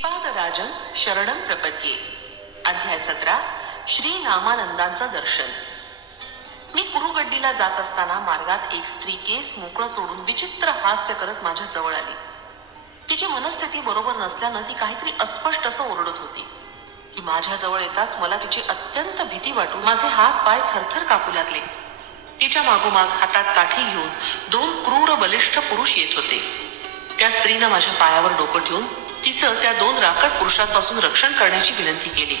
श्रीपादराजन शरणम प्रपद्ये अध्याय सतरा श्री नामानंदांचं दर्शन मी कुरुगड्डीला जात असताना मार्गात एक स्त्री केस मोकळं सोडून विचित्र हास्य करत माझ्या जवळ आली तिची मनस्थिती बरोबर नसल्यानं ती काहीतरी अस्पष्ट असं ओरडत होती ती माझ्याजवळ येताच मला तिची अत्यंत भीती वाटून माझे हात पाय थरथर कापू लागले तिच्या मागोमाग हातात काठी घेऊन दोन क्रूर बलिष्ठ पुरुष येत होते त्या स्त्रीनं माझ्या पायावर डोकं ठेवून तिचं त्या दोन राकट पुरुषांपासून रक्षण करण्याची विनंती केली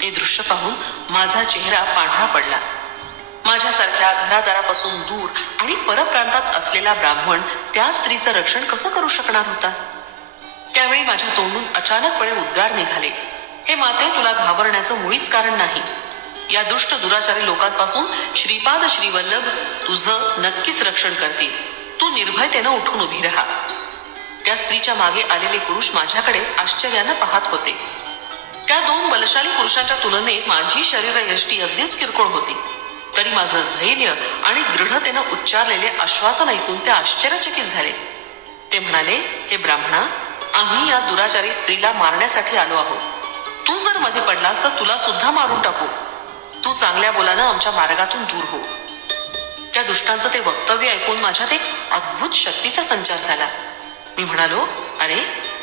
ते दृश्य पाहून माझा चेहरा पांढरा पडला माझ्यासारख्या घरादारापासून दूर आणि परप्रांतात असलेला ब्राह्मण त्या स्त्रीचं रक्षण कसं करू शकणार होता त्यावेळी माझ्या तोंडून अचानकपणे उद्गार निघाले हे माते तुला घाबरण्याचं मुळीच कारण नाही या दुष्ट दुराचारी लोकांपासून श्रीपाद श्रीवल्लभ तुझं नक्कीच रक्षण करतील तू निर्भयतेनं उठून उभी राहा त्या स्त्रीच्या मागे आलेले पुरुष माझ्याकडे आश्चर्यानं पाहत होते त्या दोन बलशाली पुरुषांच्या तुलनेत माझी यष्टी अगदीच किरकोळ होती तरी माझं धैर्य आणि दृढतेनं उच्चारलेले आश्वासन ऐकून ते आश्चर्यचकित झाले ते म्हणाले हे ब्राह्मणा आम्ही या दुराचारी स्त्रीला मारण्यासाठी आलो आहोत तू जर मध्ये पडलास तर तुला सुद्धा मारून टाकू तू चांगल्या बोलानं आमच्या मार्गातून दूर हो त्या दुष्टांचं ते वक्तव्य ऐकून माझ्यात एक अद्भुत शक्तीचा संचार झाला मी म्हणालो अरे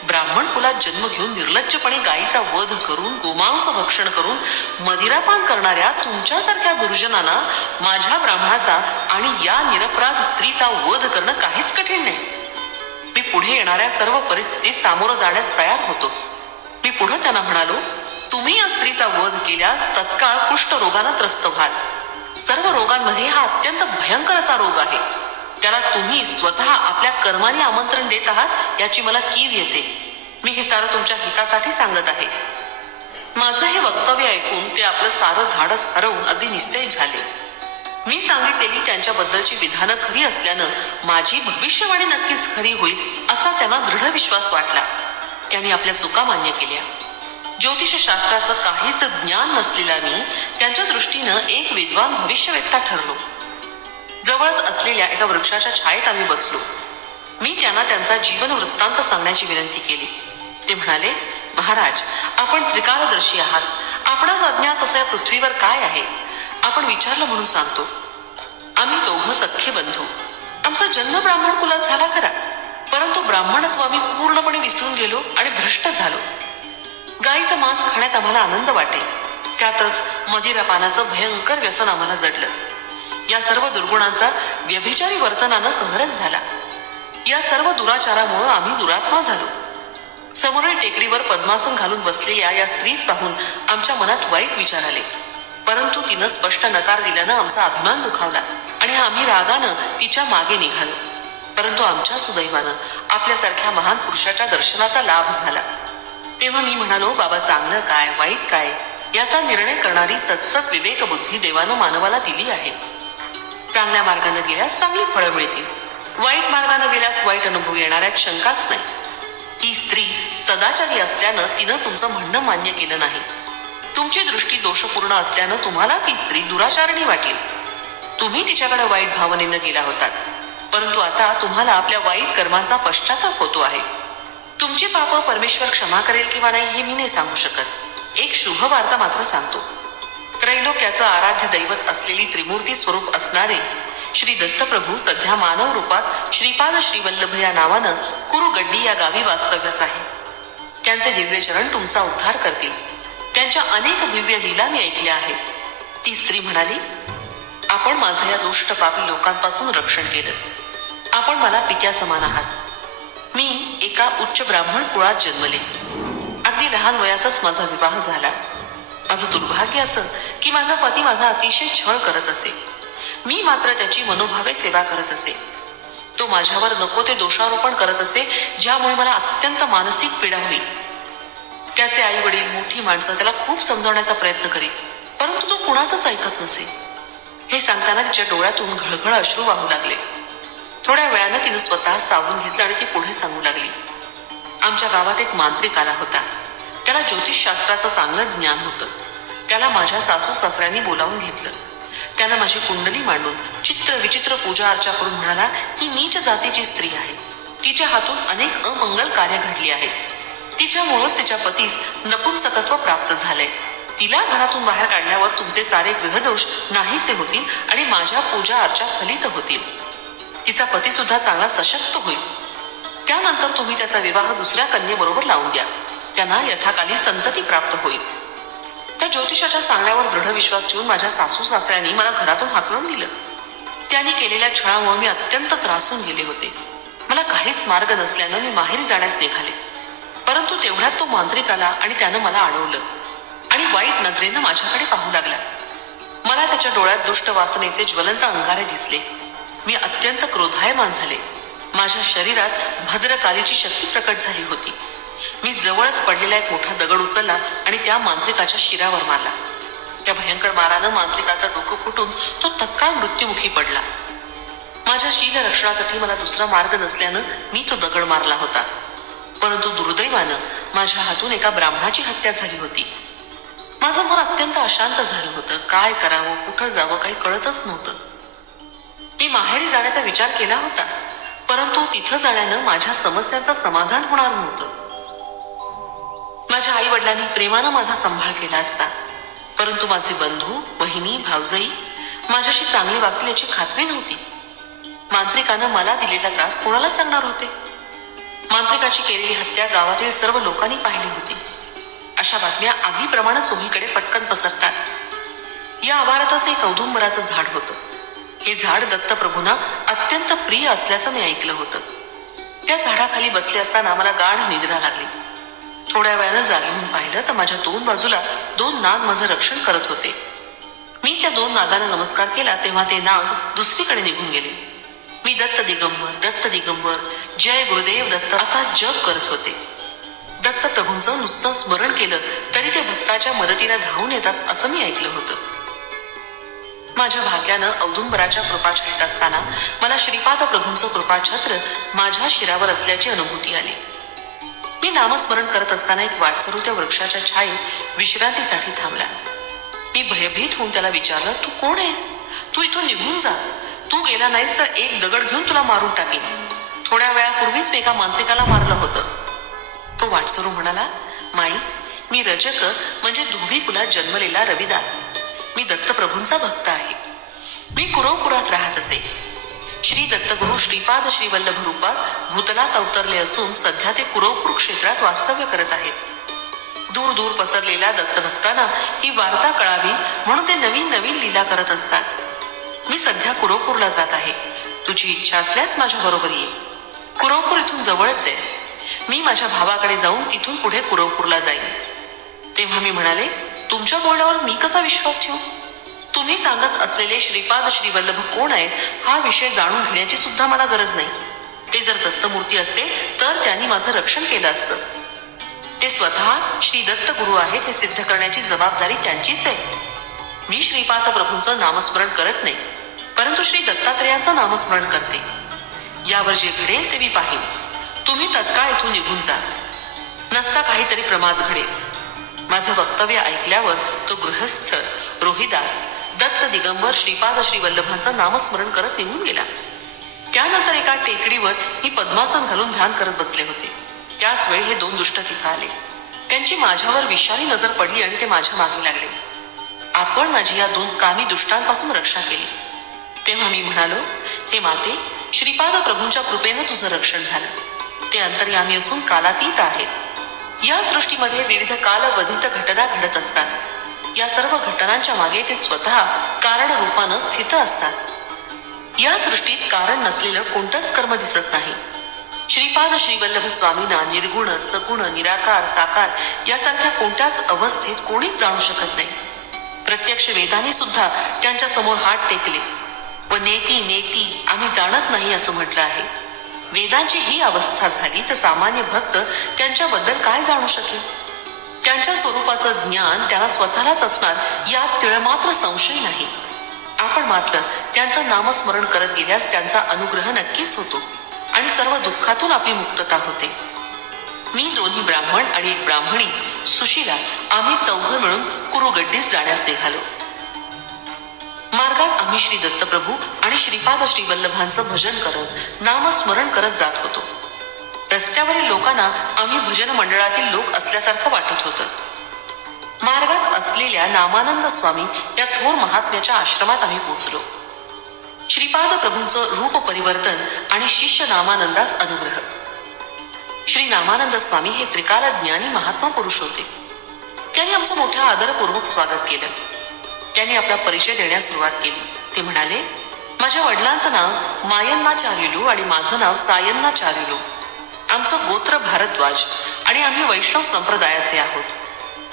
ब्राह्मण कुलात जन्म घेऊन निर्लज्जपणे गायीचा वध करून गोमांस भक्षण करून मदिरापान करणाऱ्या तुमच्यासारख्या दुर्जनांना माझ्या ब्राह्मणाचा आणि या निरपराध स्त्रीचा वध करणं काहीच कठीण नाही मी पुढे येणाऱ्या सर्व परिस्थितीत सामोरं जाण्यास तयार होतो मी पुढे त्यांना म्हणालो तुम्ही या स्त्रीचा वध केल्यास तत्काळ कुष्ठरोगानं त्रस्त व्हाल सर्व रोगांमध्ये हा अत्यंत भयंकर असा रोग आहे त्याला तुम्ही स्वतः आपल्या कर्माने आमंत्रण देत आहात याची मला कीव येते मी हे सारं तुमच्या हितासाठी सांगत आहे माझं हे वक्तव्य ऐकून ते आपलं सारं धाडस हरवून अगदी निश्चय झाले मी सांगितलेली त्यांच्याबद्दलची विधानं खरी असल्यानं माझी भविष्यवाणी नक्कीच खरी होईल असा त्यांना दृढ विश्वास वाटला त्यांनी आपल्या चुका मान्य केल्या ज्योतिषशास्त्राचं काहीच ज्ञान नसलेला मी त्यांच्या दृष्टीनं एक विद्वान भविष्यवेत्ता ठरलो जवळच असलेल्या एका वृक्षाच्या छायेत आम्ही बसलो मी त्यांना त्यांचा जीवन वृत्तांत सांगण्याची विनंती केली ते म्हणाले महाराज आपण त्रिकालदर्शी आहात आपण अज्ञात असं या पृथ्वीवर काय आहे आपण विचारलं म्हणून सांगतो आम्ही दोघं सख्खे बंधू आमचा जन्म ब्राह्मण कुलात झाला खरा परंतु ब्राह्मणत्व आम्ही पूर्णपणे विसरून गेलो आणि भ्रष्ट झालो गायीचं मांस खाण्यात आम्हाला आनंद वाटे त्यातच मदिरा पानाचं भयंकर व्यसन आम्हाला जडलं या सर्व दुर्गुणांचा व्यभिचारी वर्तनानं कहरच झाला या सर्व दुराचारामुळं आम्ही दुरात्मा झालो समोरील टेकडीवर पद्मासन घालून बसलेल्या या स्त्रीस पाहून आमच्या मनात वाईट विचार आले परंतु तिनं स्पष्ट नकार दिल्यानं आमचा अभिमान दुखावला आणि आम्ही रागानं तिच्या मागे निघालो परंतु आमच्या सुदैवानं आपल्यासारख्या महान पुरुषाच्या दर्शनाचा लाभ झाला तेव्हा मी म्हणालो बाबा चांगलं काय वाईट काय याचा निर्णय करणारी सत्सत विवेकबुद्धी देवानं मानवाला दिली आहे चांगल्या मार्गाने गेल्यास चांगली फळं मिळतील वाईट मार्गाने गेल्यास वाईट अनुभव येणाऱ्यात शंकाच नाही ही स्त्री सदाचारी असल्यानं तिनं तुमचं म्हणणं मान्य केलं नाही तुमची दृष्टी दोषपूर्ण असल्यानं तुम्हाला ती स्त्री दुराचारणी वाटली तुम्ही तिच्याकडे वाईट भावनेनं गेला होतात परंतु आता तुम्हाला आपल्या वाईट कर्मांचा पश्चाताप होतो आहे तुमची पाप परमेश्वर क्षमा करेल किंवा नाही हे मी नाही सांगू शकत एक शुभ वार्ता मात्र सांगतो याचं आराध्य दैवत असलेली त्रिमूर्ती स्वरूप असणारे श्री दत्तप्रभू सध्या मानव रूपात श्रीपाद श्रीवल्लभ या नावानं कुरुगड्डी या गावी वास्तव्यास आहे त्यांचे दिव्यचरण तुमचा उद्धार करतील त्यांच्या अनेक दिव्य लीला मी ऐकल्या आहेत ती स्त्री म्हणाली आपण माझं या दुष्ट पापी लोकांपासून रक्षण केलं आपण मला पित्या समान आहात मी एका उच्च ब्राह्मण कुळात जन्मले अगदी लहान वयातच माझा विवाह झाला माझं दुर्भाग्य असं की माझा पती माझा अतिशय छळ करत असे मी मात्र त्याची मनोभावे सेवा करत असे तो माझ्यावर नको ते दोषारोपण करत असे ज्यामुळे मला अत्यंत मानसिक पीडा होईल त्याचे आई वडील मोठी माणसं त्याला खूप समजवण्याचा प्रयत्न करीत परंतु तो कुणाचंच ऐकत नसे हे सांगताना तिच्या डोळ्यातून घळघळ अश्रू वाहू लागले थोड्या वेळानं तिनं स्वतः सावून घेतलं आणि ती पुढे सांगू लागली आमच्या गावात एक मांत्रिक आला होता त्याला ज्योतिषशास्त्राचं चांगलं ज्ञान होतं त्याला माझ्या सासू सासऱ्यांनी बोलावून घेतलं त्यानं माझी कुंडली मांडून चित्र विचित्र पूजा अर्चा करून म्हणाला ही नीच जातीची स्त्री आहे तिच्या हातून अनेक अमंगल कार्य घडली आहेत तिच्यामुळेच तिच्या पतीस नपुंसकत्व प्राप्त झालंय तिला घरातून बाहेर काढल्यावर तुमचे सारे ग्रहदोष नाहीसे होतील आणि माझ्या पूजा अर्चा फलित होतील तिचा पती सुद्धा चांगला सशक्त होईल त्यानंतर तुम्ही त्याचा विवाह दुसऱ्या कन्येबरोबर लावून द्या त्यांना यथाकाली संतती प्राप्त होईल त्या ज्योतिषाच्या सांगण्यावर दृढ विश्वास ठेवून माझ्या सासू सासऱ्यांनी मला घरातून हाकलून दिलं त्यांनी केलेल्या छळामुळे मी अत्यंत त्रासून गेले होते मला काहीच मार्ग नसल्यानं मी माहेरी जाण्यास निघाले परंतु तेवढ्यात तो मांत्रिक आला आणि त्यानं मला अडवलं आणि वाईट नजरेनं माझ्याकडे पाहू लागला मला त्याच्या डोळ्यात दुष्ट वासनेचे ज्वलंत अंगारे दिसले मी अत्यंत क्रोधायमान झाले माझ्या शरीरात भद्रकालीची शक्ती प्रकट झाली होती मी जवळच पडलेला एक मोठा दगड उचलला आणि त्या मांत्रिकाच्या शिरावर मारला त्या भयंकर मारानं मांत्रिकाचं डोकं फुटून तो तत्काळ मृत्युमुखी पडला माझ्या शील रक्षणासाठी मला दुसरा मार्ग नसल्यानं मी तो दगड मारला होता परंतु दुर्दैवानं माझ्या हातून एका ब्राह्मणाची हत्या झाली होती माझं मन अत्यंत अशांत झालं होतं काय करावं कुठं जावं काही कळतच नव्हतं मी माहेरी जाण्याचा विचार केला होता परंतु तिथं जाण्यानं माझ्या समस्यांचं समाधान होणार नव्हतं माझ्या आई वडिलांनी प्रेमानं माझा सांभाळ केला असता परंतु माझे बंधू बहिणी भावजई माझ्याशी चांगले वागतील याची खात्री नव्हती मांत्रिकानं मला दिलेला त्रास कोणाला सांगणार होते मांत्रिकाची केलेली हत्या गावातील सर्व लोकांनी पाहिली होती अशा बातम्या आगीप्रमाणे चोहीकडे पटकन पसरतात या आवारातच एक औदुंबराचं झाड होतं हे झाड दत्तप्रभूंना अत्यंत प्रिय असल्याचं मी ऐकलं होतं त्या झाडाखाली बसले असताना मला गाढ निद्रा लागली थोड्या वेळानं जागी पाहिलं तर माझ्या दोन बाजूला दोन नाग माझं रक्षण करत होते मी त्या दोन नागांना नमस्कार केला तेव्हा ते नाग दुसरीकडे निघून गेले मी दत्त दिगंबर दत्त दिगंबर जय गुरुदेव दत्त असा जप करत होते दत्त प्रभूंचं नुसतं स्मरण केलं तरी ते भक्ताच्या मदतीला धावून येतात असं मी ऐकलं होतं माझ्या भाग्यानं औदुंबराच्या कृपा छायत असताना मला श्रीपाद प्रभूंचं कृपाछत्र माझ्या शिरावर असल्याची अनुभूती आली मी नामस्मरण करत असताना एक वाटसरू वृक्षाच्या छाये विश्रांतीसाठी थांबला मी भयभीत होऊन त्याला विचारलं तू कोण आहेस तू इथून निघून जा तू गेला नाहीस तर एक दगड घेऊन तुला मारून टाकेन थोड्या वेळापूर्वीच मी एका मांत्रिकाला मारलं होतं तो वाटसरू म्हणाला माई मी रजक म्हणजे दुभी कुलात जन्मलेला रविदास मी दत्तप्रभूंचा भक्त आहे मी कुरोपुरात राहत असे श्री दत्तगुरु श्रीपाद श्री वल्लभ रूपात भूतलात अवतरले असून सध्या ते कुरवपूर क्षेत्रात वास्तव्य करत आहेत दूर दूर पसरलेल्या दत्तभक्तांना ही वार्ता कळावी म्हणून ते नवीन नवीन लीला करत असतात मी सध्या कुरोपूरला जात आहे तुझी इच्छा असल्यास माझ्या बरोबर ये कुरवपूर इथून जवळच आहे मी माझ्या भावाकडे जाऊन तिथून पुढे कुरवपूरला जाईन तेव्हा मी म्हणाले तुमच्या बोलण्यावर मी कसा विश्वास ठेवू तुम्ही सांगत असलेले श्रीपाद श्रीवल्लभ कोण आहेत हा विषय जाणून घेण्याची सुद्धा मला गरज नाही ते जर दत्तमूर्ती असते तर त्यांनी माझं रक्षण केलं असतं ते स्वतः श्री दत्त गुरु आहेत हे सिद्ध करण्याची जबाबदारी त्यांचीच आहे मी श्रीपाद प्रभूंचं नामस्मरण करत नाही परंतु श्री दत्तात्रेयांचं नामस्मरण करते यावर जे घडेल ते मी पाहिन तुम्ही तत्काळ इथून निघून जा नसता काहीतरी प्रमाद घडेल माझं वक्तव्य ऐकल्यावर तो गृहस्थ रोहिदास दत्त दिगंबर श्रीपाद श्रीवल्लभांचं नामस्मरण करत निघून गेला त्यानंतर एका टेकडीवर ही पद्मासन घालून ध्यान करत बसले होते त्याच वेळी हे दोन दुष्ट तिथं आले त्यांची माझ्यावर विषारी नजर पडली आणि ते माझ्या मागे लागले आपण माझी या दोन कामी दुष्टांपासून रक्षा केली तेव्हा मी म्हणालो हे माते श्रीपाद प्रभूंच्या कृपेनं तुझं रक्षण झालं ते अंतर्यामी असून कालातीत आहेत या सृष्टीमध्ये विविध कालवधित घटना घडत असतात या सर्व घटनांच्या मागे ते स्वतः कारण रूपानं स्थित असतात या सृष्टीत कारण नसलेलं कोणतंच कर्म दिसत नाही श्रीपाद श्रीवल्लभ स्वामींना निर्गुण सगुण निराकार साकार यासारख्या कोणत्याच अवस्थेत कोणीच जाणू शकत नाही प्रत्यक्ष वेदाने सुद्धा त्यांच्या समोर हात टेकले व नेती नेती आम्ही जाणत नाही असं म्हटलं आहे वेदांची ही अवस्था झाली तर सामान्य भक्त त्यांच्याबद्दल काय जाणू शकेल त्यांच्या स्वरूपाचं ज्ञान त्याला स्वतःलाच असणार यात तिळमात्र संशय नाही आपण मात्र त्यांचं नामस्मरण करत गेल्यास त्यांचा अनुग्रह नक्कीच होतो आणि सर्व दुःखातून आपली मुक्तता होते मी दोन्ही ब्राह्मण आणि एक ब्राह्मणी सुशीला आम्ही चौघ मिळून कुरुगड्डीस जाण्यास निघालो मार्गात आम्ही श्री दत्तप्रभू आणि श्रीपाद श्रीवल्लभांचं भजन करत नामस्मरण करत जात होतो रस्त्यावरील लोकांना आम्ही भजन मंडळातील लोक असल्यासारखं वाटत होतं मार्गात असलेल्या नामानंद स्वामी या थोर महात्म्याच्या आश्रमात आम्ही पोचलो श्रीपाद प्रभूंचं रूप परिवर्तन आणि शिष्य नामानंदास अनुग्रह श्री नामानंद स्वामी हे त्रिकाल ज्ञानी महात्मा पुरुष होते त्यांनी आमचं मोठ्या आदरपूर्वक स्वागत केलं त्यांनी आपला परिचय देण्यास सुरुवात केली ते म्हणाले माझ्या वडिलांचं नाव मायन्नाचार्युलू आणि माझं नाव सायन्नाचार्युलू आमचं गोत्र भारद्वाज आणि आम्ही वैष्णव संप्रदायाचे आहोत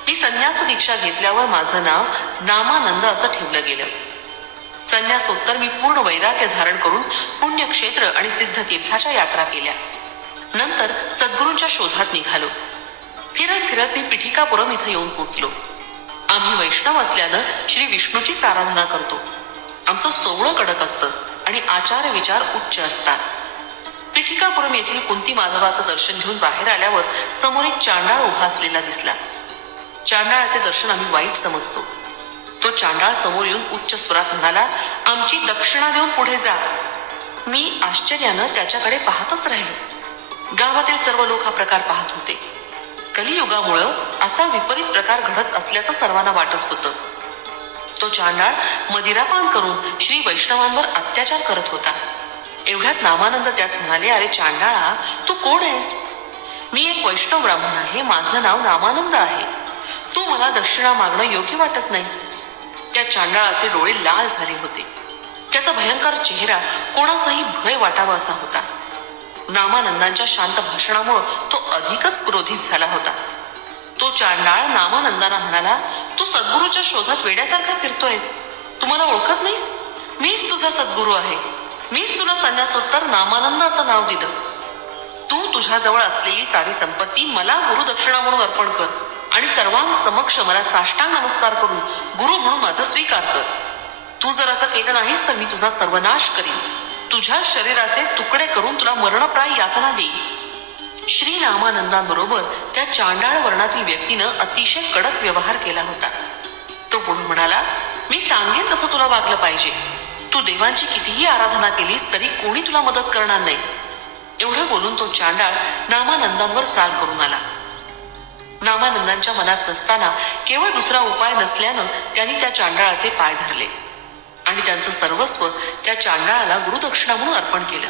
मी संन्यास दीक्षा घेतल्यावर माझं नाव नामानंद असं ठेवलं गेलं संन्यासोत्तर मी पूर्ण वैराग्य धारण करून पुण्यक्षेत्र आणि सिद्ध तीर्थाच्या यात्रा केल्या नंतर सद्गुरूंच्या शोधात निघालो फिरत फिरत मी पिठिकापुरम इथं येऊन पोचलो आम्ही वैष्णव असल्यानं श्री विष्णूची आराधना करतो आमचं सोवळं कडक असतं आणि आचार विचार उच्च असतात ठिकापुरम येथील कुंती माधवाचं दर्शन घेऊन बाहेर आल्यावर समोर एक चांडाळ उभा असलेला दिसला चांडाळाचे दर्शन आम्ही वाईट समजतो तो चांडाळ समोर येऊन उच्च स्वरात म्हणाला आमची दक्षिणा देऊन पुढे जा मी आश्चर्यानं त्याच्याकडे पाहतच राहील गावातील सर्व लोक हा प्रकार पाहत होते कलियुगामुळं असा विपरीत प्रकार घडत असल्याचं सर्वांना वाटत होतं तो चांडाळ मदिरापान करून श्री वैष्णवांवर अत्याचार करत होता एवढ्यात नामानंद त्यास म्हणाले अरे चांडाळा तू कोण आहेस मी एक वैष्णव ब्राह्मण आहे माझं नाव नामानंद आहे तू मला दक्षिणा मागणं योग्य वाटत नाही त्या चांडाळाचे डोळे लाल झाले होते त्याचा भयंकर चेहरा कोणाचाही भय वाटावा असा होता नामानंदांच्या शांत भाषणामुळं तो अधिकच क्रोधित झाला होता तो चांडाळ नामानंदांना म्हणाला तू सद्गुरूच्या शोधात वेड्यासारखा फिरतोयस तुम्हाला ओळखत नाहीस मीच तुझा सद्गुरू आहे मीच तुला संन्यासोत्तर नामानंद असं नाव दिलं तू तुझ्याजवळ असलेली सारी संपत्ती मला गुरुदक्षिणा म्हणून अर्पण कर आणि सर्वांसमक्ष मला साष्टांग नमस्कार करून गुरु म्हणून माझा स्वीकार कर तू जर असं केलं नाहीस तर मी तुझा सर्वनाश करीन तुझ्या शरीराचे तुकडे करून तुला मरणप्राय यातना देईन श्री रामानंदांबरोबर त्या चांडाळ वर्णातील व्यक्तीनं अतिशय कडक व्यवहार केला होता तो पुढे म्हणाला मी सांगेन तसं तुला वागलं पाहिजे तू देवांची कितीही आराधना केलीस तरी कोणी तुला मदत करणार नाही एवढं बोलून तो चांडाळ नामानंदांवर चाल करून आला नामानंदांच्या मनात नसताना केवळ दुसरा उपाय नसल्यानं त्यांनी त्या चांडाळाचे पाय धरले आणि त्यांचं सर्वस्व त्या चांडाळाला गुरुदक्षिणा म्हणून अर्पण केलं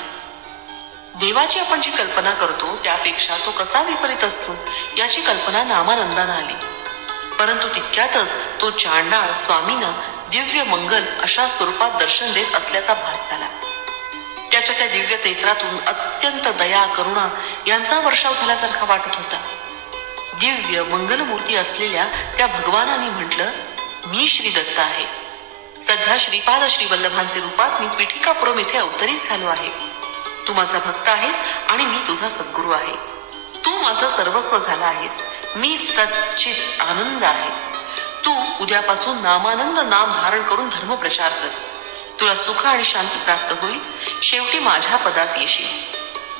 देवाची आपण जी कल्पना करतो त्यापेक्षा तो कसा विपरीत असतो याची कल्पना नामानंदानं आली परंतु तितक्यातच तो चांडाळ स्वामीनं दिव्य मंगल अशा स्वरूपात दर्शन देत असल्याचा भास झाला त्याच्या त्या दिव्य तैत्रातून अत्यंत दया करुणा यांचा वर्षाव झाल्यासारखा वाटत होता दिव्य मंगलमूर्ती असलेल्या त्या भगवानाने म्हटलं मी श्री दत्त आहे सध्या श्रीपाद श्री वल्लभांचे रूपात मी पिठिकापुरम येथे अवतरित झालो आहे तू माझा भक्त आहेस आणि मी तुझा सद्गुरू आहे तू माझं सर्वस्व झाला आहेस मी सच्चित आनंद आहे तू उद्यापासून नामानंद नाम धारण करून धर्मप्रचार कर तुला सुख आणि शांती प्राप्त होईल शेवटी माझ्या पदास येशील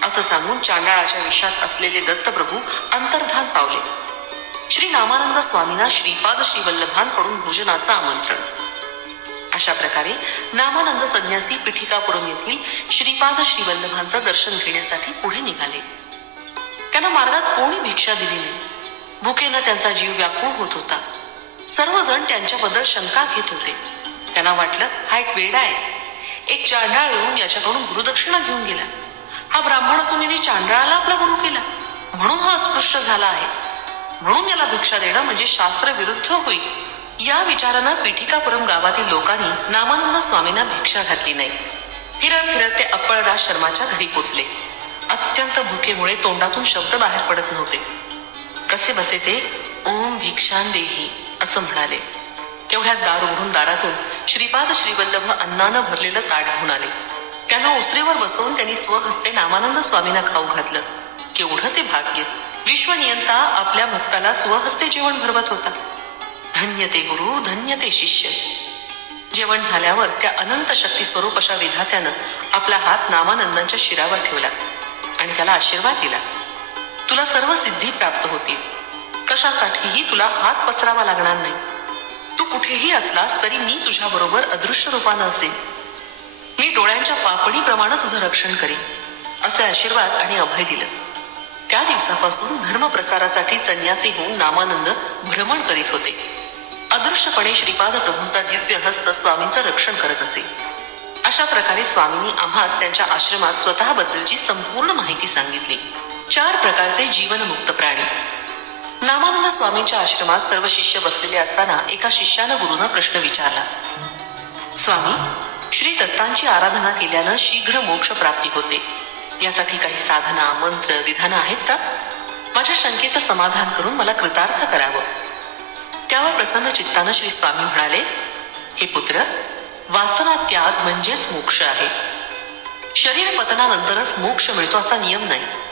असं सांगून चांडाळाच्या विषात असलेले दत्तप्रभू अंतर्धान पावले श्री नामानंद स्वामींना श्रीपाद श्रीवल्लभांकडून भोजनाचं आमंत्रण अशा प्रकारे नामानंद संन्यासी पिठिकापुरम येथील श्रीपाद श्रीवल्लभांचं दर्शन घेण्यासाठी पुढे निघाले त्यांना मार्गात कोणी भिक्षा दिली नाही भुकेनं त्यांचा जीव व्याकुळ होत होता सर्वजण त्यांच्याबद्दल शंका घेत होते त्यांना वाटलं हा एक वेडा आहे एक चांडाळ येऊन याच्याकडून गुरुदक्षिणा घेऊन गेला हा ब्राह्मण असून याने चांडाळाला आपला गुरु केला म्हणून हा अस्पृश्य झाला आहे म्हणून याला भिक्षा देणं म्हणजे शास्त्र विरुद्ध होईल या विचारानं पिठिकापुरम गावातील लोकांनी नामानंद स्वामींना भिक्षा घातली नाही फिरत फिरत ते अप्पळराज शर्माच्या घरी पोचले अत्यंत भुकेमुळे तोंडातून शब्द बाहेर पडत नव्हते कसे बसे ते ओम भिक्षान देही असं म्हणाले तेवढ्यात दार उघडून दारातून श्रीपाद श्रीवल्लभ अन्नानं भरलेलं ताट घेऊन आले त्यांना उसरेवर बसवून त्यांनी स्वहस्ते नामानंद स्वामींना खाऊ घातलं केवढं ते भाग्य विश्वनियंता आपल्या भक्ताला स्वहस्ते जेवण भरवत होता धन्य ते गुरु धन्य ते शिष्य जेवण झाल्यावर त्या अनंत शक्ती स्वरूप अशा विधात्यानं आपला हात नामानंदांच्या शिरावर ठेवला आणि त्याला आशीर्वाद दिला तुला सर्व सिद्धी प्राप्त होतील कशासाठीही तुला हात पसरावा लागणार नाही तू कुठेही असलास तरी मी तुझ्याबरोबर अदृश्य रूपानं असे मी डोळ्यांच्या पापणीप्रमाणे तुझं रक्षण करेन असे आशीर्वाद आणि अभय दिलं त्या दिवसापासून धर्मप्रसारासाठी संन्यासी होऊन नामानंद भ्रमण करीत होते अदृश्यपणे श्रीपाद प्रभूंचा दिव्य हस्त स्वामींचं रक्षण करत असे अशा प्रकारे स्वामींनी आम्हास त्यांच्या आश्रमात स्वतःबद्दलची संपूर्ण माहिती सांगितली चार प्रकारचे जीवनमुक्त प्राणी रामानंद स्वामींच्या आश्रमात सर्व शिष्य बसलेले असताना एका शिष्यानं गुरुनं प्रश्न विचारला स्वामी श्री दत्तांची आराधना केल्यानं शीघ्र मोक्ष प्राप्ती होते यासाठी काही साधना मंत्र विधानं आहेत का माझ्या शंकेचं समाधान करून मला कृतार्थ करावं त्यावर प्रसन्न चित्तानं श्री स्वामी म्हणाले हे पुत्र वासना त्याग म्हणजेच मोक्ष आहे शरीर पतनानंतरच मोक्ष मिळतो असा नियम नाही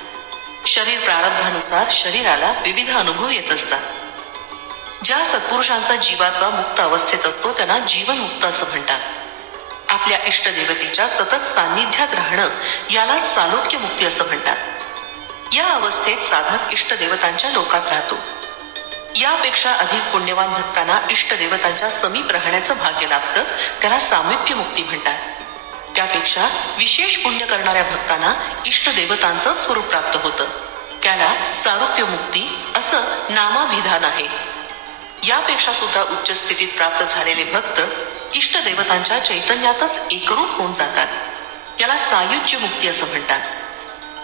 शरीर प्रारब्धानुसार शरीराला विविध अनुभव येत असतात ज्या सत्पुरुषांचा जीवात्मा मुक्त अवस्थेत असतो त्यांना जीवनमुक्त असं म्हणतात आपल्या इष्टदेवतेच्या सतत सान्निध्यात राहणं याला सालोक्य मुक्ती असं म्हणतात या अवस्थेत साधक इष्टदेवतांच्या लोकात राहतो यापेक्षा अधिक पुण्यवान भक्तांना इष्टदेवतांच्या समीप राहण्याचं भाग्य लाभतं त्याला सामिप्य मुक्ती म्हणतात त्यापेक्षा विशेष पुण्य करणाऱ्या भक्तांना इष्टदेवतांचं स्वरूप प्राप्त होतं त्याला सारुप्य मुक्ती असं नामाभिधान आहे यापेक्षा सुद्धा उच्च स्थितीत प्राप्त झालेले भक्त इष्टदेवतांच्या चैतन्यातच एकरूप होऊन जातात त्याला सायुज्य मुक्ती असं म्हणतात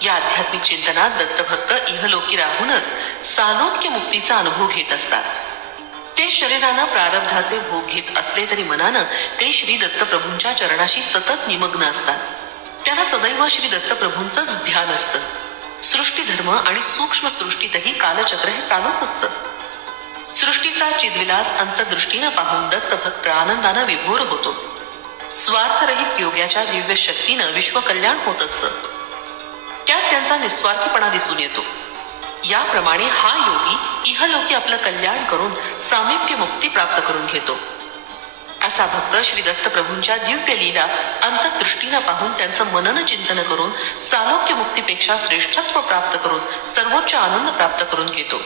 या आध्यात्मिक चिंतनात दत्तभक्त इहलोकी राहूनच सालोक्य मुक्तीचा अनुभव घेत असतात ते शरीरानं प्रारब्धाचे भोग घेत असले तरी मनानं ते श्री दत्तप्रभूंच्या चरणाशी सतत निमग्न असतात त्यांना सदैव श्री दत्तप्रभूंचंच ध्यान असतं सृष्टी धर्म आणि सूक्ष्म सृष्टीतही कालचक्र हे चालूच असतं सृष्टीचा चिदविलास अंतदृष्टीनं पाहून दत्त भक्त आनंदानं विभोर होतो स्वार्थरहित योगाच्या दिव्य शक्तीनं विश्वकल्याण होत असतं त्यात त्यांचा निस्वार्थीपणा दिसून येतो याप्रमाणे हा योगी इहलोकी आपलं कल्याण करून सामिप्य मुक्ती प्राप्त करून घेतो असा भक्त श्री दत्त प्रभूंच्या दिव्य लीला अंतदृष्टीनं पाहून त्यांचं मनन चिंतन करून सालोक्य मुक्तीपेक्षा श्रेष्ठत्व प्राप्त करून सर्वोच्च आनंद प्राप्त करून घेतो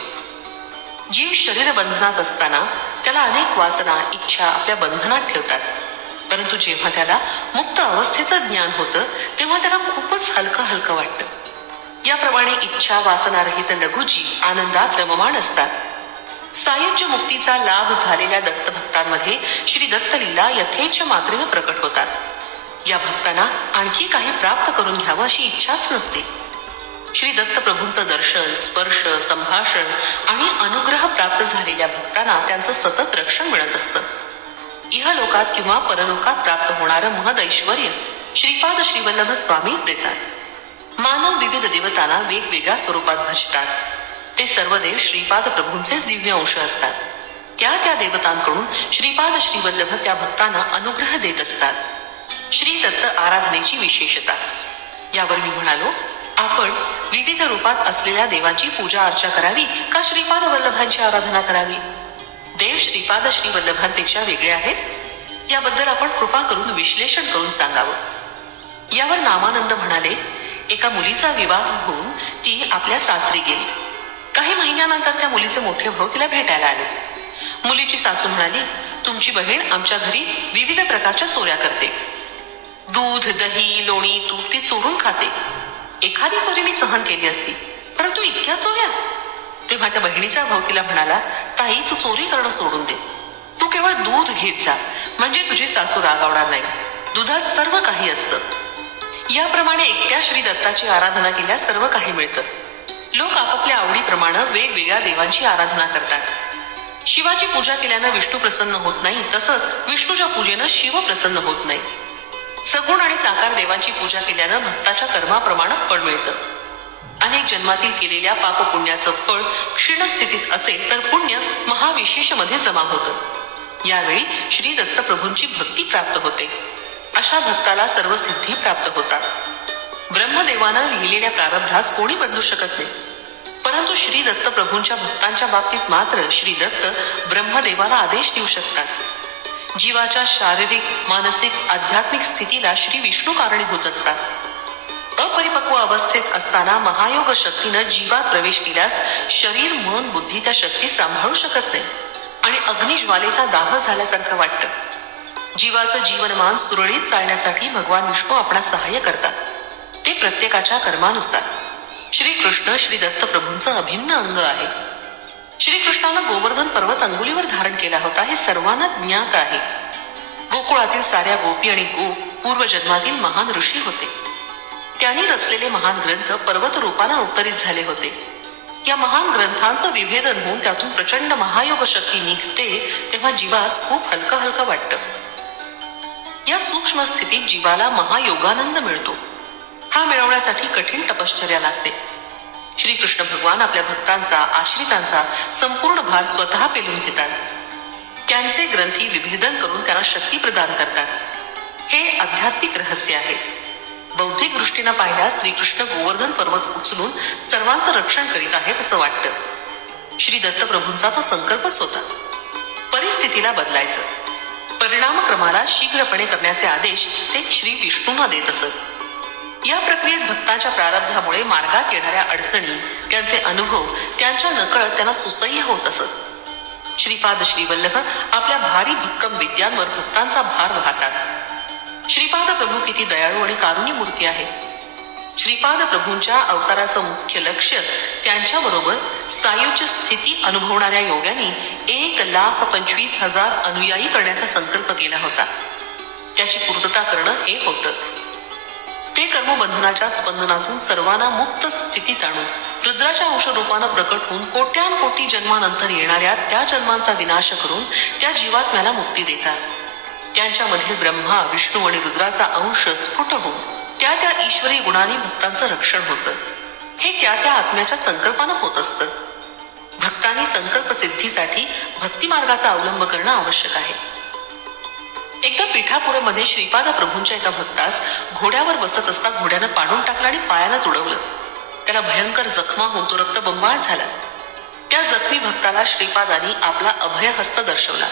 जीव शरीर बंधनात असताना त्याला अनेक वासना इच्छा आपल्या बंधनात ठेवतात परंतु जेव्हा त्याला मुक्त अवस्थेचं ज्ञान होतं तेव्हा त्याला खूपच हलकं हलकं वाटतं याप्रमाणे इच्छा वासनारहित लघुजी आनंदात रममाण असतात सायज्य मुक्तीचा लाभ झालेल्या दत्तभक्तांमध्ये श्री दत्तलीला यथेच मात्रेनं प्रकट होतात या भक्तांना आणखी काही प्राप्त करून घ्यावं अशी इच्छाच नसते श्री दत्त प्रभूंचं दर्शन स्पर्श संभाषण आणि अनुग्रह प्राप्त झालेल्या भक्तांना त्यांचं सतत रक्षण मिळत असतं इहलोकात किंवा परलोकात प्राप्त होणारं महद ऐश्वर श्रीपाद श्रीवल्लभ स्वामीच देतात मानव विविध देवतांना वेगवेगळ्या स्वरूपात भजतात ते सर्व देव श्रीपाद प्रभूंचेच दिव्य अंश असतात त्या त्या देवतांकडून श्रीपाद श्रीवल्लभ त्या भक्तांना अनुग्रह देत असतात श्री दत्त आराधनेची विशेषता यावर मी म्हणालो आपण विविध रूपात असलेल्या देवांची पूजा अर्चा करावी का श्रीपाद वल्लभांची आराधना करावी देव श्रीपाद श्री वल्लभांपेक्षा वेगळे आहेत याबद्दल आपण कृपा करून विश्लेषण करून सांगावं यावर नामानंद म्हणाले एका मुलीचा विवाह होऊन ती आपल्या सासरी गेली काही महिन्यानंतर त्या मुलीचे मोठे भाऊ तिला भेटायला आले मुलीची सासू म्हणाली तुमची बहीण आमच्या घरी विविध प्रकारच्या चोऱ्या करते दूध दही लोणी तूप ती चोरून खाते एखादी चोरी मी सहन केली असती परंतु इतक्या चोऱ्या तेव्हा त्या बहिणीचा भाऊ तिला म्हणाला ताई तू चोरी करणं सोडून दे तू केवळ दूध घेत जा म्हणजे तुझी सासू रागावणार नाही दुधात सर्व काही असतं याप्रमाणे एकट्या श्री दत्ताची आराधना केल्यास सर्व काही मिळतं लोक आपापल्या आवडीप्रमाणे वेगवेगळ्या देवांची आराधना करतात शिवाची पूजा केल्यानं विष्णू प्रसन्न होत नाही तसंच विष्णूच्या पूजेनं शिव प्रसन्न होत नाही सगुण आणि साकार देवांची पूजा केल्यानं भक्ताच्या कर्माप्रमाणे फळ मिळतं अनेक जन्मातील केलेल्या पाप पुण्याचं फळ क्षीण स्थितीत असेल तर पुण्य महाविशेषमध्ये जमा होतं यावेळी श्री दत्तप्रभूंची भक्ती प्राप्त होते अशा भक्ताला सर्व सिद्धी प्राप्त होतात ब्रह्मदेवानं लिहिलेल्या प्रारब्धास कोणी बदलू शकत नाही परंतु श्री दत्त प्रभूंच्या भक्तांच्या बाबतीत मात्र श्री दत्त ब्रह्मदेवाला आदेश देऊ शकतात जीवाच्या शारीरिक मानसिक आध्यात्मिक स्थितीला श्री विष्णू कारणीभूत असतात अपरिपक्व अवस्थेत असताना महायोग शक्तीनं जीवात प्रवेश केल्यास शरीर मन बुद्धी त्या शक्ती सांभाळू शकत नाही आणि अग्निज्वालेचा दाह झाल्यासारखं वाटतं जीवाचं जीवनमान सुरळीत चालण्यासाठी भगवान विष्णू आपणा सहाय्य करतात ते प्रत्येकाच्या कर्मानुसार श्रीकृष्ण श्री दत्त प्रभूंचं अभिन्न अंग आहे श्रीकृष्णानं गोवर्धन पर्वत अंगुलीवर धारण केला होता हे सर्वांना ज्ञात आहे गोकुळातील साऱ्या गोपी आणि गोप पूर्वजन्मातील महान ऋषी होते त्यांनी रचलेले महान ग्रंथ पर्वत रूपाना उत्तरित झाले होते या महान ग्रंथांचं विभेदन होऊन त्यातून प्रचंड महायोग शक्ती निघते तेव्हा जीवास खूप हलकं हलकं वाटतं या सूक्ष्म स्थितीत जीवाला महायोगानंद मिळतो हा मिळवण्यासाठी कठीण तपश्चर्या लागते श्रीकृष्ण भगवान आपल्या भक्तांचा आश्रितांचा संपूर्ण भार स्वतः पेलून घेतात त्यांचे ग्रंथी विभेदन करून त्यांना शक्ती प्रदान करतात हे आध्यात्मिक रहस्य आहे बौद्धिक दृष्टीनं पाहिल्यास श्रीकृष्ण गोवर्धन पर्वत उचलून सर्वांचं रक्षण करीत आहेत असं वाटतं श्री दत्तप्रभूंचा तो संकल्पच होता परिस्थितीला बदलायचं परिणामक्रमाला शीघ्रपणे करण्याचे आदेश ते श्री विष्णूंना देत असत या प्रक्रियेत भक्तांच्या प्रारब्धामुळे मार्गात येणाऱ्या अडचणी त्यांचे अनुभव त्यांच्या नकळत त्यांना सुसह्य होत असत श्रीपाद श्रीवल्लभ आपल्या भारी भक्कम विद्यांवर भक्तांचा भार वाहतात श्रीपाद प्रभू किती दयाळू आणि कारुणी मूर्ती आहेत श्रीपाद प्रभूंच्या अवताराचं मुख्य लक्ष त्यांच्याबरोबर सायुज्य स्थिती अनुभवणाऱ्या योग्यांनी एक लाख पंचवीस हजार अनुयायी करण्याचा संकल्प केला होता त्याची पूर्तता करणं हे होतं ते कर्मबंधनाच्या स्पंदनातून सर्वांना मुक्त स्थितीत आणून रुद्राच्या रूपानं प्रकट होऊन कोट्यान कोटी जन्मानंतर येणाऱ्या त्या जन्मांचा विनाश करून त्या जीवात्म्याला मुक्ती देतात त्यांच्यामध्ये ब्रह्मा विष्णू आणि रुद्राचा अंश स्फुट होऊन त्या त्या ईश्वरी गुणांनी भक्तांचं रक्षण होतं हे त्या त्या आत्म्याच्या संकल्पानं होत असतं भक्तांनी संकल्प सिद्धीसाठी भक्तिमार्गाचा अवलंब करणं आवश्यक आहे एकदा पीठापुरमध्ये श्रीपाद प्रभूंच्या एका भक्तास घोड्यावर बसत असता घोड्यानं पाडून टाकलं आणि पायाला तुडवलं त्याला भयंकर जखमा होऊन तो बंबाळ झाला त्या जखमी भक्ताला श्रीपादांनी आपला अभयहस्त दर्शवला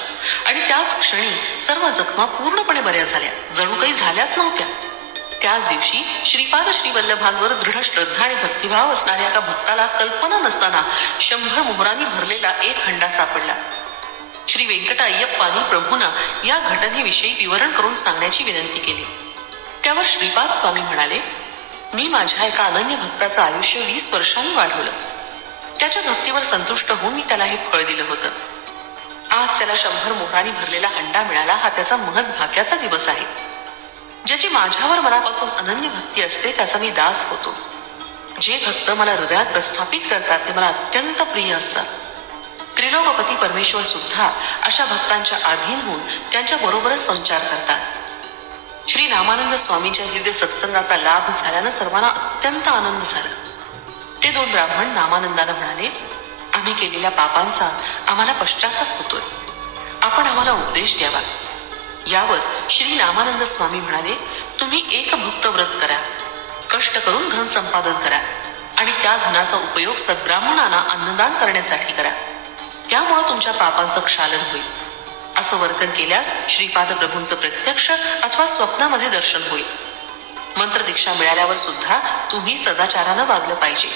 आणि त्याच क्षणी सर्व जखमा पूर्णपणे बऱ्या झाल्या जणू काही झाल्याच नव्हत्या त्याच दिवशी श्रीपाद वल्लभांवर दृढ श्रद्धा आणि भक्तिभाव असणाऱ्या एका भक्ताला कल्पना नसताना शंभर मुहरांनी भरलेला एक हंडा सापडला श्री वेंकटाय्यप्पानी प्रभूना या घटनेविषयी विवरण करून सांगण्याची विनंती केली त्यावर श्रीपाद स्वामी म्हणाले मी माझ्या एका अनन्य भक्ताचं आयुष्य वीस वर्षांनी वाढवलं त्याच्या भक्तीवर संतुष्ट होऊन मी त्याला हे फळ दिलं होतं आज त्याला शंभर मोहरांनी भरलेला हंडा मिळाला हा त्याचा भाग्याचा दिवस आहे ज्याची माझ्यावर मनापासून अनन्य भक्ती असते त्याचा मी दास होतो जे भक्त मला हृदयात प्रस्थापित करतात ते मला अत्यंत प्रिय असतात त्रिलोकपती परमेश्वर सुद्धा अशा भक्तांच्या आधीन होऊन त्यांच्या बरोबरच संचार करतात श्री रामानंद स्वामींच्या दिव्य सत्संगाचा लाभ झाल्यानं सर्वांना अत्यंत आनंद झाला ते दोन ब्राह्मण रामानंदाला म्हणाले आम्ही केलेल्या पापांचा आम्हाला पश्चाताप होतोय आपण आम्हाला उपदेश द्यावा यावर श्री रामानंद स्वामी म्हणाले तुम्ही एक भक्त व्रत करा कष्ट करून धन संपादन करा आणि त्या धनाचा उपयोग सद्ब्राह्मणांना अन्नदान करण्यासाठी करा त्यामुळे तुमच्या पापांचं क्षालन होईल असं वर्तन केल्यास श्रीपाद प्रभूंचं प्रत्यक्ष अथवा स्वप्नामध्ये दर्शन होईल मंत्र दीक्षा मिळाल्यावर सुद्धा तुम्ही सदाचारानं वागलं पाहिजे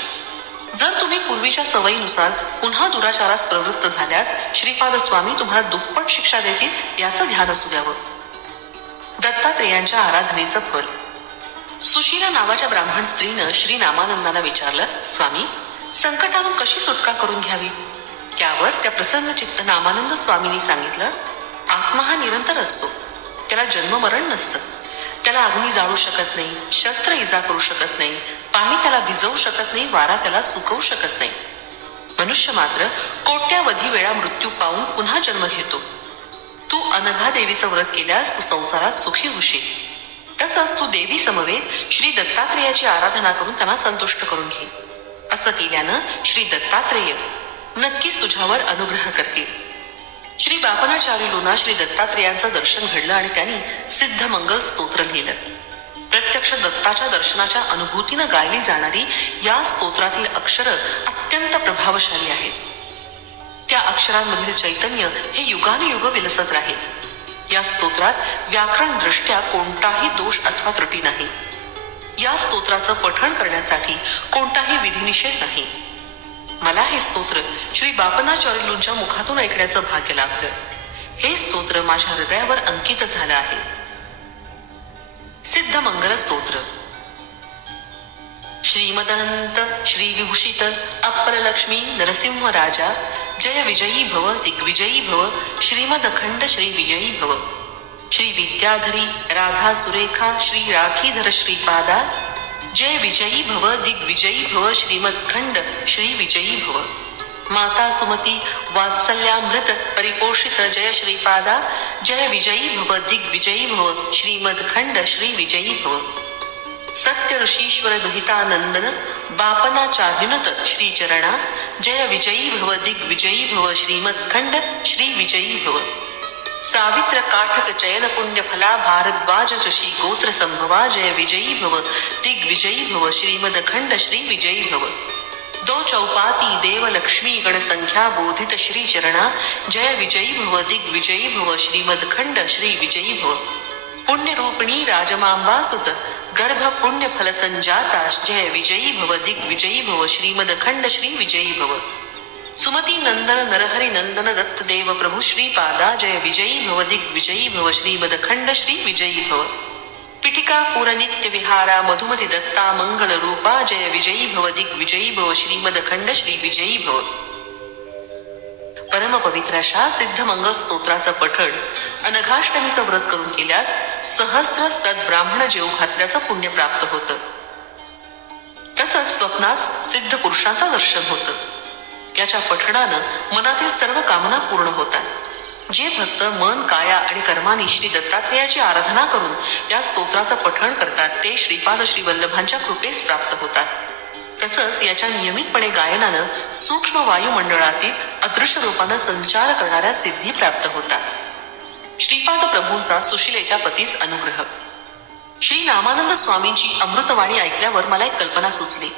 जर तुम्ही पूर्वीच्या सवयीनुसार पुन्हा दुराचारास प्रवृत्त झाल्यास श्रीपाद स्वामी तुम्हाला दुप्पट शिक्षा देतील याचं ध्यान असू द्यावं दत्तात्रेयांच्या आराधनेचं फल सुशीला नावाच्या ब्राह्मण स्त्रीनं श्री रामानंदांना विचारलं स्वामी संकटानं कशी सुटका करून घ्यावी त्यावर त्या प्रसन्न चित्त नामानंद स्वामींनी सांगितलं आत्मा हा निरंतर असतो त्याला जन्ममरण नसतं त्याला अग्नी जाळू शकत नाही शस्त्र इजा करू शकत नाही पाणी त्याला भिजवू शकत नाही वारा त्याला सुकवू शकत नाही मनुष्य मात्र कोट्यावधी वेळा मृत्यू पाहून पुन्हा जन्म घेतो तू अनघा देवीचं व्रत केल्यास तू संसारात सुखी होशील तसंच तू देवी समवेत श्री दत्तात्रेयाची आराधना करून त्यांना संतुष्ट करून घे असं केल्यानं श्री दत्तात्रेय नक्कीच तुझ्यावर अनुग्रह करतील श्री बापनाचारी लोना श्री दत्तात्रेयांचं दर्शन घडलं आणि त्यांनी सिद्ध मंगल स्तोत्र लिहिलं प्रत्यक्ष दत्ताच्या दर्शनाच्या अनुभूतीनं गायली जाणारी या स्तोत्रातील अक्षर अत्यंत प्रभावशाली आहेत त्या अक्षरांमधील चैतन्य हे युगानुयुग विलसत राहील या स्तोत्रात व्याकरण दृष्ट्या कोणताही दोष अथवा त्रुटी नाही या स्तोत्राचं पठण करण्यासाठी कोणताही विधिनिषेध नाही मला हे स्तोत्र श्री बापनाचार्यूंच्या मुखातून ऐकण्याचं भाग्य लाभलं हे स्तोत्र माझ्या हृदयावर अंकित झालं आहे मंगल स्तोत्र श्रीमदनंत श्रीविभूषित अप्पलक्ष्मी नरसिंह राजा जय विजयी भव दिग्विजयी भव श्रीमदखंड श्री विजयी भव श्री विद्याधरी राधा सुरेखा श्री राखीधर श्रीपादा जय विजयी भव दिग्विजयी भव खंड श्री विजयी भव माता सुमती वात्सल्यामृत परिपोषित जय श्रीपादा जय विजयी भव दिग्विजयी भव श्रीमदखंड श्री विजयी भव सत्य ऋषीश्वर दुहितानंदन बापना श्रीचरणा जय विजयी भव दिग्विजयी भव श्रीमदखंड श्री विजयी भव सावित्र काठक चयन पुण्य फला भारद्वाज ऋषि गोत्र संभवा जय विजयी भव दिग्विजयी भव श्रीमदखंड श्री विजयी भव दो चौपाती देवलक्ष्मी गणसंख्या बोधित श्री चरणा जय विजयी भव दिग्विजयी भव खंड श्री विजयी भव राजमांबा सुत गर्भ पुण्य फल संजाता जय विजयी भव दिग्विजयी भव खंड श्री विजयी भव सुमती नंदन नरहरि नंदन दत्त देव प्रभु श्री पादा जय विजयी भव दिग्विजयी भव खंड श्री विजयी भव पिटिका विहारा मधुमती दत्ता मंगल रूपा जय विजयी भव विजयी भव श्रीमद खंड श्री विजयी भव परम परमपवित्राशा सिद्ध मंगल स्तोत्राचं पठण अनघाष्टमीचं व्रत करून केल्यास सहस्र सद्ब्राह्मण जेव घातल्याचं पुण्य प्राप्त होतं तसंच स्वप्नात सिद्ध पुरुषाचं दर्शन होतं त्याच्या पठणानं मनातील सर्व कामना पूर्ण होतात जे भक्त मन काया आणि कर्माने श्री दत्तात्रेयाची आराधना करून त्या स्तोत्राचं पठण करतात ते श्रीपाद श्री वल्लभांच्या कृपेस प्राप्त होतात तसंच याच्या नियमितपणे गायनानं सूक्ष्म वायुमंडळातील अदृश्य रूपानं संचार करणाऱ्या सिद्धी प्राप्त होतात श्रीपाद प्रभूंचा सुशिलेच्या पतीस अनुग्रह श्री नामानंद स्वामींची अमृतवाणी ऐकल्यावर मला एक कल्पना सुचली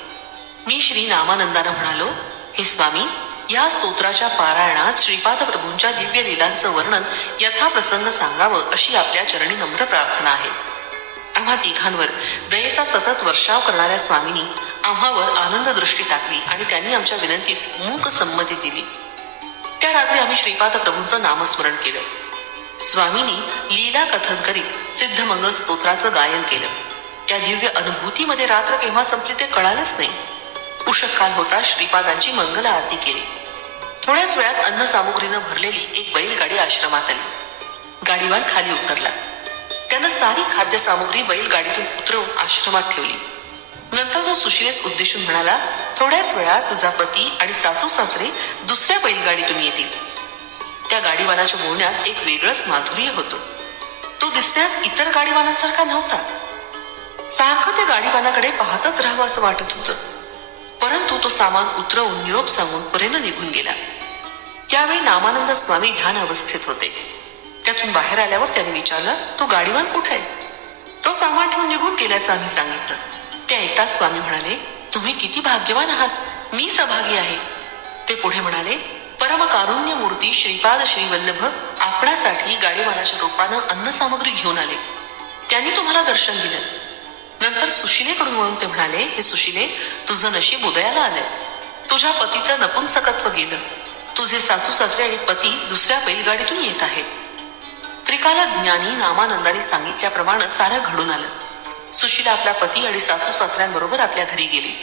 मी श्री रामानंदानं म्हणालो हे स्वामी या स्तोत्राच्या पारायणात श्रीपाद प्रभूंच्या दिव्य लीलांचं वर्णन यथाप्रसंग सांगावं अशी आपल्या चरणी नम्र प्रार्थना आहे आम्हा तिघांवर दयेचा सतत वर्षाव करणाऱ्या स्वामींनी आम्हावर आनंद दृष्टी टाकली आणि त्यांनी आमच्या विनंतीस मूक संमती दिली त्या रात्री आम्ही श्रीपाद प्रभूंचं नामस्मरण केलं स्वामींनी लीला कथन करीत सिद्धमंगल स्तोत्राचं गायन केलं त्या दिव्य अनुभूतीमध्ये रात्र केव्हा संपली ते कळालंच नाही उषक काल होता श्रीपादांची मंगल आरती केली थोड्याच वेळात सामुग्रीनं भरलेली एक बैलगाडी आश्रमात आली गाडीवान खाली उतरला त्यानं सारी खाद्यसामुग्री बैलगाडीतून उतरवून आश्रमात ठेवली नंतर तो सुशिलेस उद्देशून म्हणाला थोड्याच वेळा तुझा पती आणि सासू सासरे दुसऱ्या बैलगाडीतून येतील त्या गाडीवानाच्या बोलण्यात एक वेगळंच माधुर्य होतं तो दिसण्यास इतर गाडीवानांसारखा नव्हता सारखं त्या गाडीवानाकडे पाहतच राहावं असं वाटत होतं परंतु तो सामान उतरवून निरोप सांगून परेनं निघून गेला त्यावेळी नामानंद स्वामी ध्यान अवस्थेत होते त्यातून बाहेर आल्यावर त्याने विचारलं तो गाडीवान कुठे आहे तो सामान ठेवून निघून गेल्याचं आम्ही सांगितलं ते ऐकताच स्वामी म्हणाले तुम्ही किती भाग्यवान आहात मीच अभागी आहे ते पुढे म्हणाले परम कारुण्य मूर्ती श्रीपाद श्रीवल्लभ आपणासाठी गाडीवानाच्या रूपानं अन्नसामग्री घेऊन आले त्यांनी तुम्हाला दर्शन दिलं नंतर सुशिलेकडून वळून ते म्हणाले हे सुशिले तुझं नशीब उदयाला आलंय तुझ्या पतीचं नपुंसकत्व गेलं तुझे सासू सासरे आणि पती दुसऱ्या बैलगाडीतून येत आहेत त्रिकाला ज्ञानी नामानंदाने सांगितल्याप्रमाणे सारं घडून आलं सुशिला आपला पती आणि सासू सासऱ्यांबरोबर आपल्या घरी गेली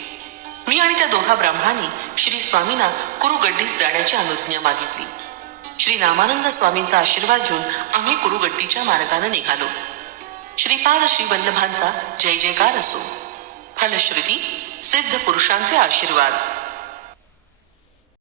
मी आणि त्या दोघा ब्राह्मणांनी श्री स्वामींना कुरुगड्डीस जाण्याची अनुज्ञा मागितली श्री रामानंद स्वामींचा आशीर्वाद घेऊन आम्ही कुरुगट्टीच्या मार्गाने निघालो श्रीपाद श्री वल्लभांचा जय जयकार असो फलश्रुती सिद्ध पुरुषांचे आशीर्वाद